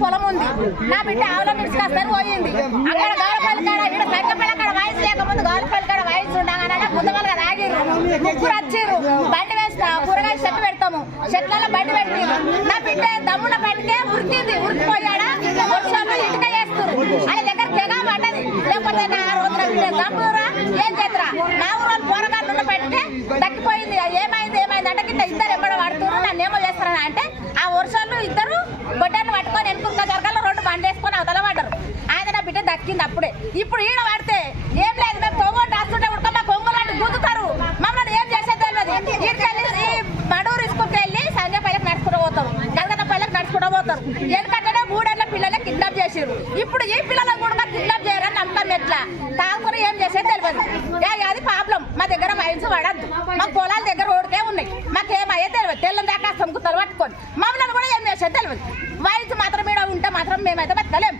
పొలం ఉంది నా బిడ్డ ఆవుల మిర్చికాస్తారు పోయింది అక్కడ గౌరపల్లి కాడ ఇక్కడ సంగపల్లి కాడ వయసు లేకముందు గౌరపల్లి కాడ వయసు ఉండగానే ముందుగా ఆగిర్రు ముగ్గురు వచ్చిర్రు బండి వేస్తా కూరగాయలు చెట్టు పెడతాము చెట్లలో బండి పెట్టిర్రు నా బిడ్డ దమ్మున బండికే ఉరికింది ఉరికిపోయాడా వర్షాలు ఇటుక వేస్తారు ఆయన దగ్గర తెగా పడ్డది లేకపోతే నా రోజున బిడ్డ దమ్మురా ఏం చేతురా నా ఊరు పోరగాళ్ళు పెట్టితే దక్కిపోయింది ఏమైంది అంటే కింద ఇద్దరు ఎక్కడ పడుతున్నారు నన్ను ఏమో చేస్తారని అంటే ఆ వర్షాలు ఇద్దరు బొడ్డను పట్టుకొని వెనుక జరగాల రెండు బండి వేసుకొని అవతల పడ్డారు ఆయన నా బిడ్డ దక్కింది అప్పుడే ఇప్పుడు ఈడ పడితే ఏం లేదు మేము తోగోటి రాస్తుంటే ఉడక మా కొంగులాంటి గుద్దుతారు మమ్మల్ని ఏం చేసేది తెలియదు ఈడికెళ్ళి ఈ మడూరు ఇసుకుకి వెళ్ళి సంజయపల్లికి నడుచుకుంటూ పోతారు గంగతపల్లికి నడుచుకుంటూ పోతారు ఎందుకంటే 3 ఏళ్ల పిల్లలే కిడ్నాప్ చేసారు ఇప్పుడు ఈ పిల్లలకు కూడా కిడ్నాప్ చేయరని నమ్మకం ఎట్లా తాగుకుని ఏం చేసేది తెలియదు అది ప్రాబ్లం మా దగ్గర వయసు పడద్దు మా పొలాల దగ్గర రోడ్కే ఉన్నాయి మాకేమయ్యే తెలియదు తెల్లని దాకా సొమ్ముకుతారు పట్టుకొని మమ్మల్ని కూడా ఏం చేసేది తెలియదు వయసు మాత్రం ఈడ ఉంటే మాత్రం మేమైతే బతకలేము